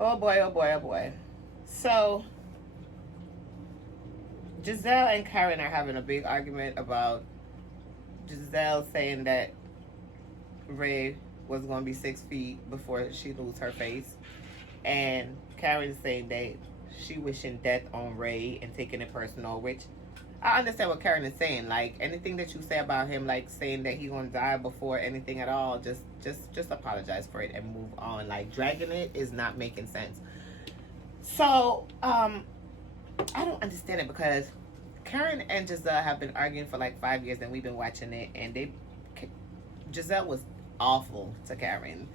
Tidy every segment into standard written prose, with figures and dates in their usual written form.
Oh boy, oh boy, oh boy. So, Giselle and Karen are having a big argument about Giselle saying that Ray was going to be 6 feet before she lose her face. And Karen saying that she wishing death on Ray and taking it personal, which I understand what Karen is saying. Like anything that you say about him, like saying that he's gonna die before anything at all, just apologize for it and move on. Like dragging it is not making sense. So, I don't understand it because Karen and Giselle have been arguing for like 5 years and we've been watching it, and Giselle was awful to Karen.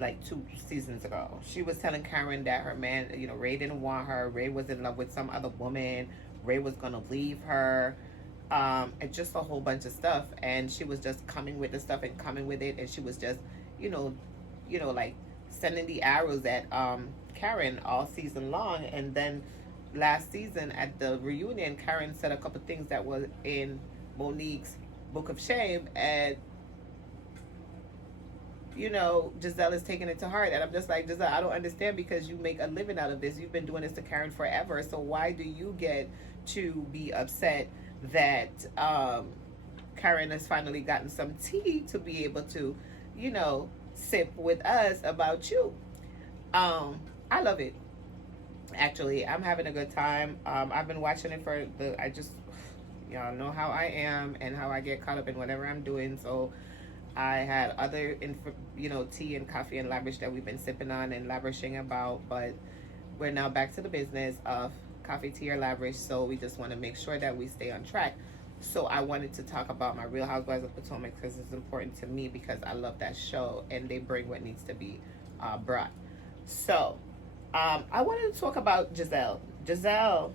Like 2 seasons ago, she was telling Karen that her man, Ray didn't want her. Ray was in love with some other woman. Ray was gonna leave her, and just a whole bunch of stuff. And she was just coming with the stuff and coming with it, and she was just, like sending the arrows at Karen all season long. And then last season at the reunion, Karen said a couple things that was in Monique's book of shame, and Giselle is taking it to heart. And I'm just like, Giselle, I don't understand, because you make a living out of this. You've been doing this to Karen forever. So why do you get to be upset that Karen has finally gotten some tea to be able to, sip with us about you? I love it. Actually, I'm having a good time. I've been watching it y'all know how I am and how I get caught up in whatever I'm doing. So I had other, tea and coffee and lavish that we've been sipping on and lavishing about, but we're now back to the business of coffee, tea, or lavish. So we just want to make sure that we stay on track. So I wanted to talk about my Real Housewives of Potomac because it's important to me, because I love that show and they bring what needs to be brought. So I wanted to talk about Giselle. Giselle,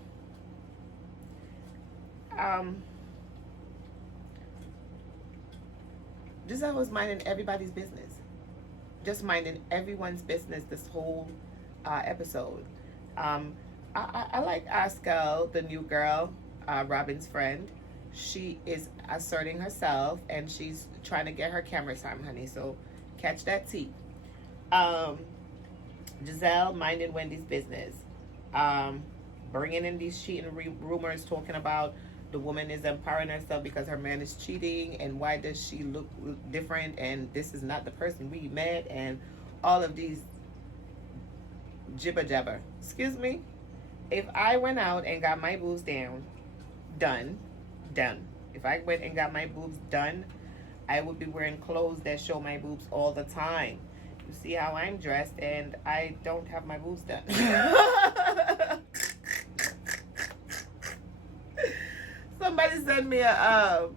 Giselle was minding everybody's business. Just minding everyone's business this whole episode. I like Askell, the new girl, Robin's friend. She is asserting herself and she's trying to get her camera time, honey. So catch that tea. Giselle minding Wendy's business. Bringing in these cheating rumors, talking about the woman is empowering herself because her man is cheating, and why does she look different, and this is not the person we met, and all of these jibber jabber. Excuse me? If I went out and got my boobs done. If I went and got my boobs done, I would be wearing clothes that show my boobs all the time. You see how I'm dressed, and I don't have my boobs done. Somebody sent me an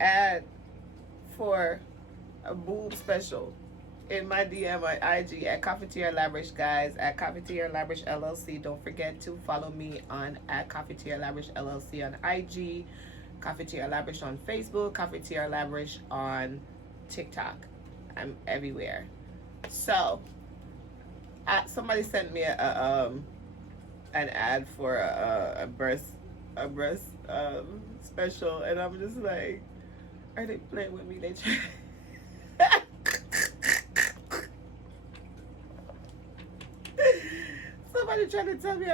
ad for a boob special in my DM on IG at Cafeteria Lavish, guys, at Cafeteria Lavish LLC. Don't forget to follow me on at Cafeteria Lavish LLC on IG, Cafeteria Lavish on Facebook, Cafeteria Lavish on TikTok. I'm everywhere. So, somebody sent me an ad for a breast special, and I'm just like, are they playing with me? They try. Somebody trying to tell me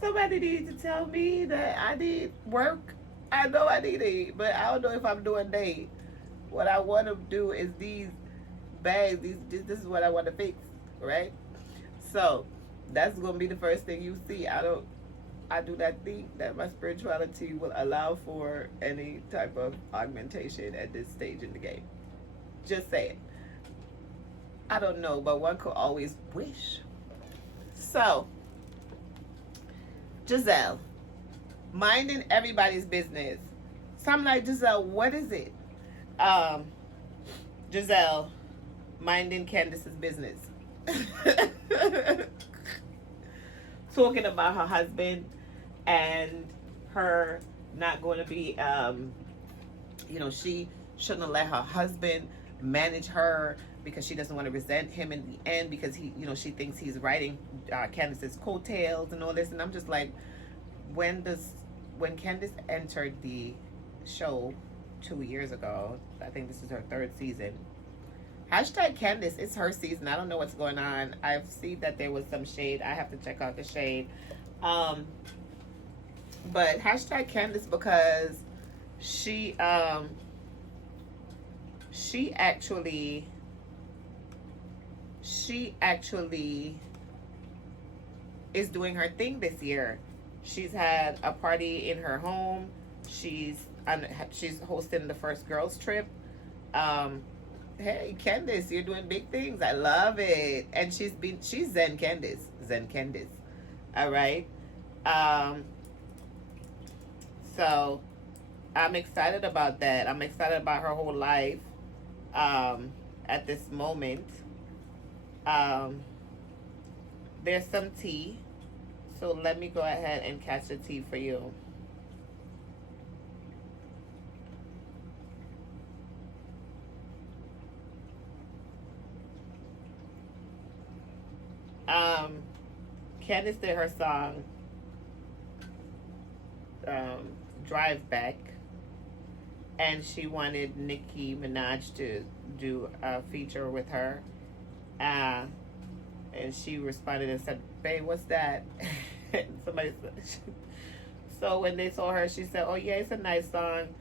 somebody needs to tell me that I need work. I know I need to eat, but I don't know if I'm doing day. What I want to do is these bags. This is what I want to fix, right? So that's gonna be the first thing you see. I do not think that my spirituality will allow for any type of augmentation at this stage in the game. Just saying. I don't know, but one could always wish. So, Giselle, minding everybody's business. So I'm like, Giselle, what is it? Giselle, minding Candace's business. Talking about her husband and her not going to be, she shouldn't let her husband manage her because she doesn't want to resent him in the end because she thinks he's riding Candace's coattails and all this. And I'm just like, when Candace entered the show 2 years ago. I think this is her third season. Hashtag Candace, it's her season. I don't know what's going on. I've seen that there was some shade. I have to check out the shade. But hashtag Candace, because she actually is doing her thing this year. She's had a party in her home. She's hosting the first girls trip. Hey Candace, you're doing big things. I love it. And she's Zen Candace. All right. So I'm excited about that. I'm excited about her whole life at this moment. There's some tea. So let me go ahead and catch the tea for you. Candace did her song Drive Back, and she wanted Nicki Minaj to do a feature with her, and she responded and said, "Babe, what's that?" Somebody said. So when they saw her, she said, "Oh yeah, it's a nice song."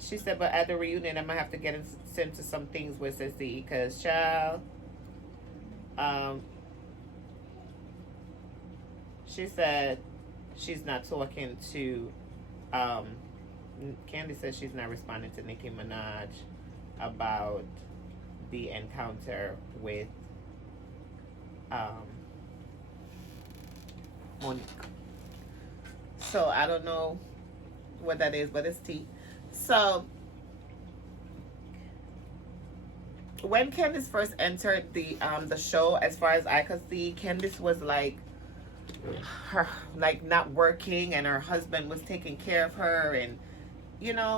She said, "But at the reunion, I'm gonna have to get into some things with Sissy, because child." She said she's not talking to. Candy says she's not responding to Nicki Minaj about the encounter with Monique. So I don't know what that is, but it's tea. So when Candice first entered the show, as far as I could see, Candice was like not working, and her husband was taking care of her, and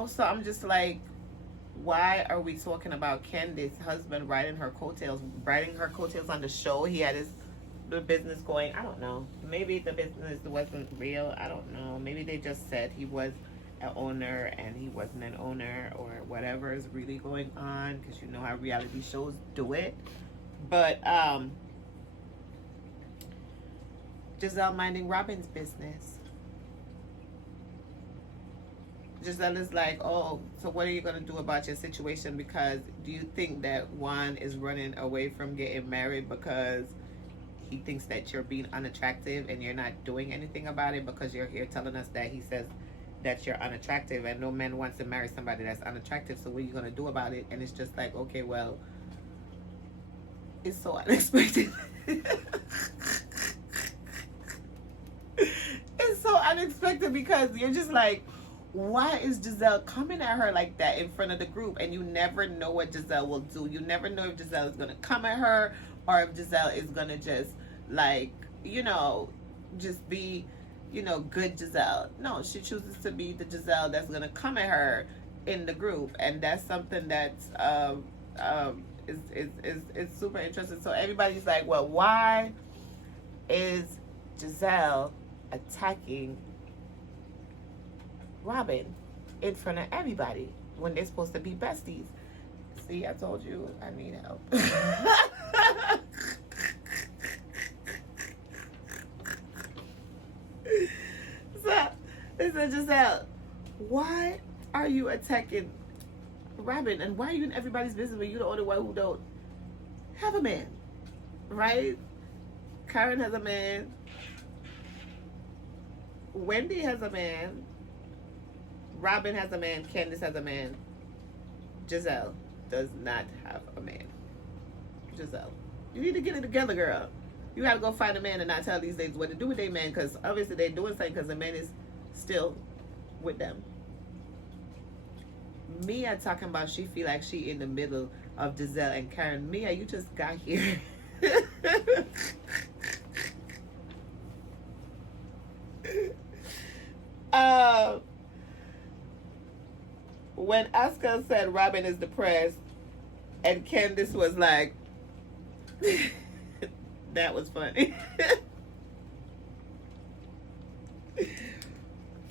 so I'm just like, why are we talking about Candice's husband riding her coattails on the show? He had the business going. I don't know. Maybe the business wasn't real. I don't know. Maybe they just said he was an owner and he wasn't an owner, or whatever is really going on, because you know how reality shows do it. But Giselle minding Robin's business. Giselle is like, "Oh, so what are you going to do about your situation? Because do you think that Juan is running away from getting married because he thinks that you're being unattractive and you're not doing anything about it, because you're here telling us that he says that you're unattractive, and no man wants to marry somebody that's unattractive, so what are you going to do about it?" And it's just like, okay, well, it's so unexpected. It's so unexpected, because you're just like, why is Giselle coming at her like that in front of the group? And you never know what Giselle will do. You never know if Giselle is going to come at her, or if Giselle is going to just just be, good Giselle. No, she chooses to be the Giselle that's going to come at her in the group. And that's something that's is super interesting. So everybody's like, well, why is Giselle attacking Robin in front of everybody when they're supposed to be besties? See, I told you I need help. So, listen, Giselle, why are you attacking Robin, and why are you in everybody's business when you're the only one who don't have a man, right? Karen has a man. Wendy has a man. Robin has a man. Candice has a man. Giselle does not have a man. Giselle, you need to get it together, girl. You gotta go find a man and not tell these ladies what to do with their man, because obviously they're doing something, because the man is still with them. Mia talking about she feel like she in the middle of Giselle and Karen. Mia, you just got here. When Asuka said Robin is depressed, and Candice was like, that was funny.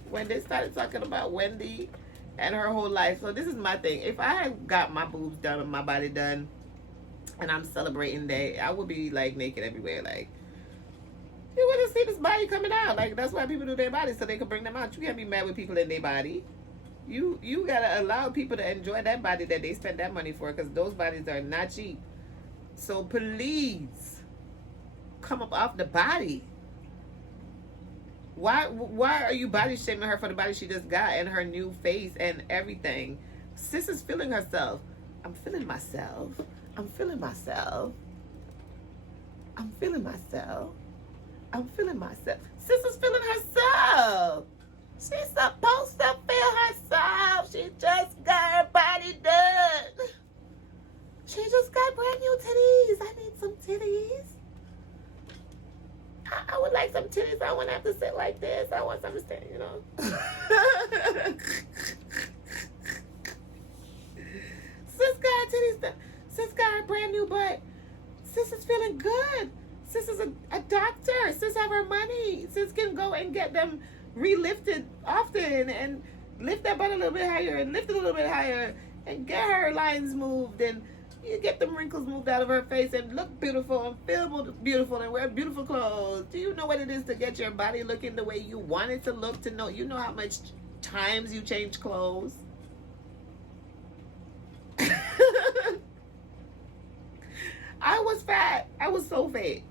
When they started talking about Wendy and her whole life. So this is my thing. If I had got my boobs done and my body done, and I'm celebrating that, I would be like naked everywhere. Like, you wouldn't see this body coming out. Like, that's why people do their bodies, so they can bring them out. You can't be mad with people in their body. You gotta allow people to enjoy that body that they spend that money for, because those bodies are not cheap. So please come up off the body. Why are you body shaming her for the body she just got and her new face and everything? Sis is feeling herself. I'm feeling myself. I'm feeling myself. I'm feeling myself. I'm feeling myself. Sis is feeling herself. She's supposed to feel herself. She just got her body done. She just got brand new titties. I need some titties. I would like some titties. I wouldn't have to sit like this. I want some to stand, you know. Sis got titties done. Sis got her brand new butt. Sis is feeling good. Sis is a doctor. Sis have her money. Sis can go and get them relifted often and lift that butt a little bit higher and lift it a little bit higher and get her lines moved and you get them wrinkles moved out of her face and look beautiful and feel beautiful and wear beautiful clothes. Do you know what it is to get your body looking the way you want it to look? To know, you know how much times you change clothes? I was fat. I was so fat.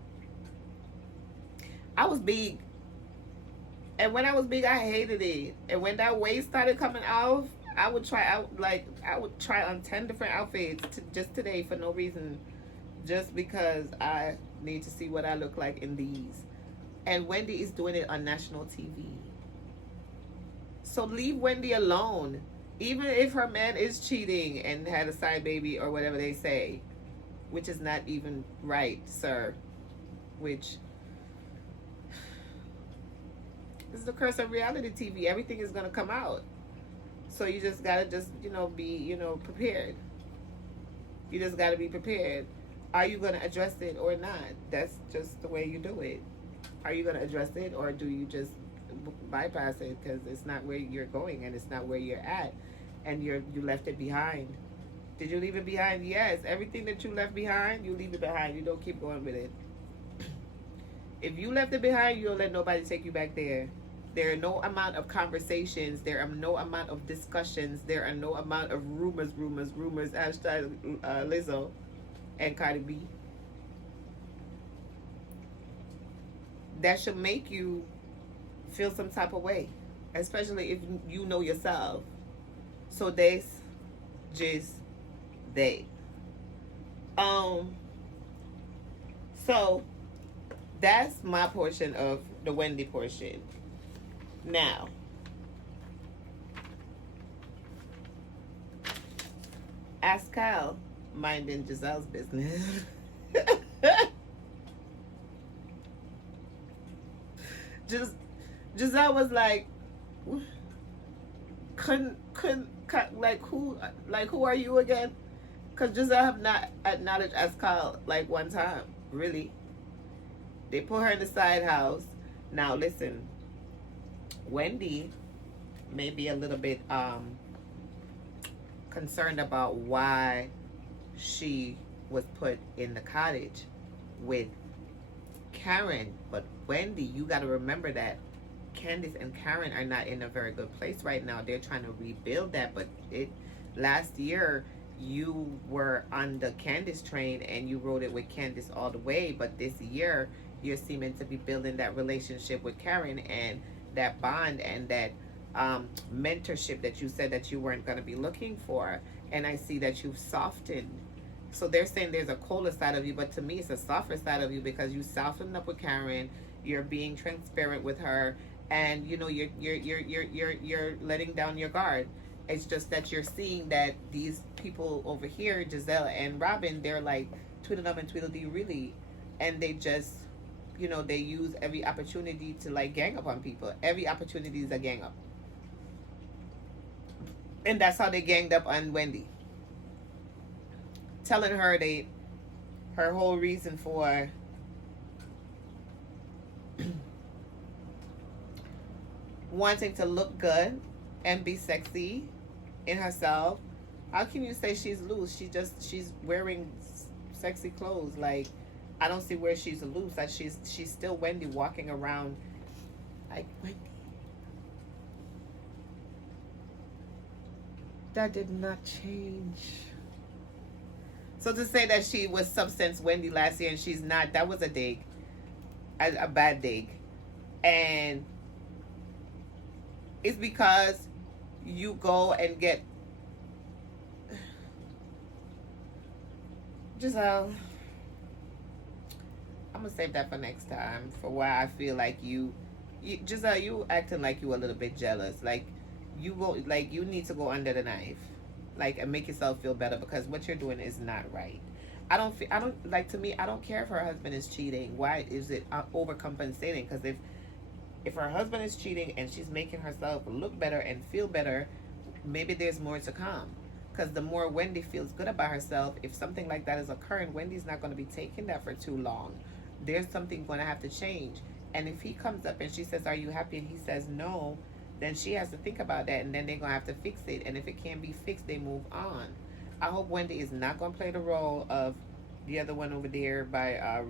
I was big. And when I was big, I hated it. And when that waist started coming off, I would try on 10 different outfits just today for no reason. Just because I need to see what I look like in these. And Wendy is doing it on national TV. So leave Wendy alone. Even if her man is cheating and had a side baby or whatever they say. Which is not even right, sir. Which... this is the curse of reality TV. Everything is going to come out. So you just got to be, prepared. You just got to be prepared. Are you going to address it or not? That's just the way you do it. Are you going to address it or do you just bypass it because it's not where you're going and it's not where you're at and you left it behind? Did you leave it behind? Yes. Everything that you left behind, you leave it behind. You don't keep going with it. If you left it behind, you don't let nobody take you back there. There are no amount of conversations. There are no amount of discussions. There are no amount of rumors. Hashtag Lizzo and Cardi B. That should make you feel some type of way. Especially if you know yourself. So that's just they. So that's my portion of the Wendy portion. Now, ask Kyle, minding Gizelle's business. Giselle was like, who are you again? Because Giselle have not acknowledged as Kyle like one time, really. They put her in the side house. Now listen, Wendy may be a little bit concerned about why she was put in the cottage with Karen. But Wendy, you got to remember that Candace and Karen are not in a very good place right now. They're trying to rebuild that. But last year, you were on the Candace train and you rode it with Candace all the way. But this year, you're seeming to be building that relationship with Karen and that bond and that mentorship that you said that you weren't going to be looking for. And I see that you've softened. So they're saying there's a colder side of you, but to me it's a softer side of you because you softened up with Karen. You're being transparent with her, and you're letting down your guard. It's just that you're seeing that these people over here, Gizelle and Robin, they're like Tweedledum and Tweedledee really, and they just they use every opportunity to like gang up on people. Every opportunity is a gang up. And that's how they ganged up on Wendy. Telling her her whole reason for wanting to look good and be sexy in herself, how can you say she's loose? She's wearing sexy clothes. Like, I don't see where she's loose. Like, she's still Wendy walking around like Wendy. That did not change. So to say that she was substance Wendy last year and she's not, that was a dig, a bad dig, and it's because you go and get Giselle. I'm gonna save that for next time. For why I feel like you Giselle, you acting like you a little bit jealous. Like you go, like you need to go under the knife, like, and make yourself feel better because what you're doing is not right. I don't like, to me, I don't care if her husband is cheating. Why is it overcompensating? Because if her husband is cheating and she's making herself look better and feel better, maybe there's more to come. Because the more Wendy feels good about herself, if something like that is occurring, Wendy's not going to be taking that for too long. There's something going to have to change. And if he comes up and she says, "Are you happy?" and he says no, then she has to think about that, and then they're going to have to fix it. And if it can't be fixed, they move on. I hope Wendy is not going to play the role of the other one over there by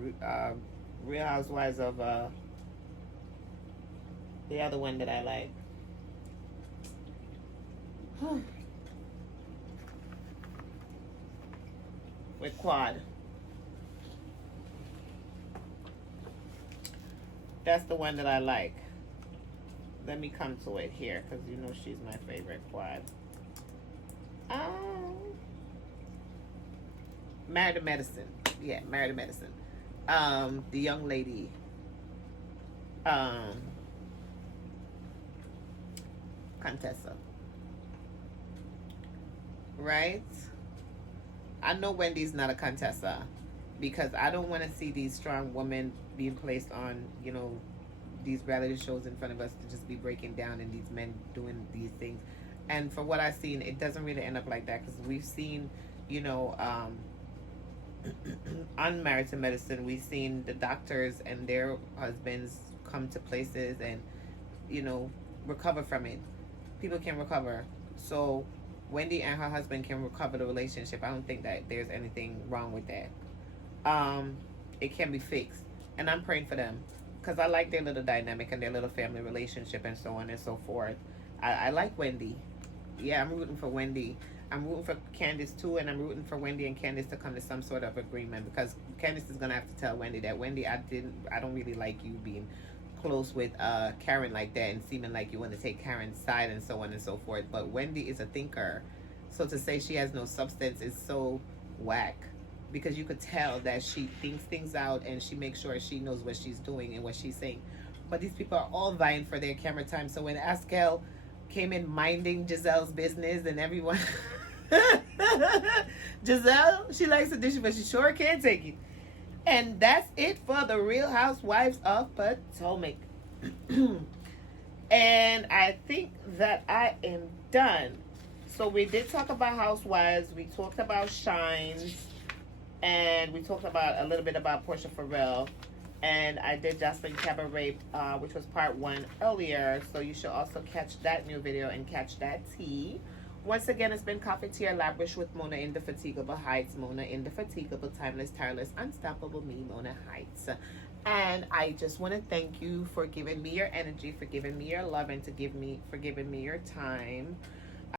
Real Housewives of the other one that I like. With Quad. That's the one that I like. Let me come to it here, because you know she's my favorite Quad. Married to Medicine. Yeah, Married to Medicine. The young lady. Contessa. Right? I know Wendy's not a Contessa because I don't want to see these strong women being placed on, you know, these reality shows in front of us to just be breaking down and these men doing these things. And for what I've seen, it doesn't really end up like that because we've seen, you know, on Married to Medicine, we've seen the doctors and their husbands come to places and, you know, recover from it. People can recover. So Wendy and her husband can recover the relationship. I don't think that there's anything wrong with that. It can be fixed. And I'm praying for them because I like their little dynamic and their little family relationship and so on and so forth. I like Wendy. Yeah, I'm rooting for Wendy. I'm rooting for Candace too, and I'm rooting for Wendy and Candace to come to some sort of agreement because Candace is gonna have to tell Wendy that, Wendy, I don't really like you being close with Karen like that and seeming like you want to take Karen's side and so on and so forth. But Wendy is a thinker, so to say she has no substance is so whack because you could tell that she thinks things out and she makes sure she knows what she's doing and what she's saying. But these people are all vying for their camera time. So when Askel came in minding Giselle's business and everyone Giselle, she likes the dishes, but she sure can't take it. And that's it for the Real Housewives of Potomac. And I think that I am done. So we did talk about Housewives, we talked about Shines, and we talked about a little bit about Portia Farrell. And I did Jocelyn Cabaret, which was part 1 earlier. So you should also catch that new video and catch that tea. Once again, it's been Coffee Tea Lavish with Mona Indefatigable Heights. Mona Indefatigable, timeless, tireless, unstoppable me, Mona Heights. And I just want to thank you for giving me your energy, for giving me your love, and for giving me your time.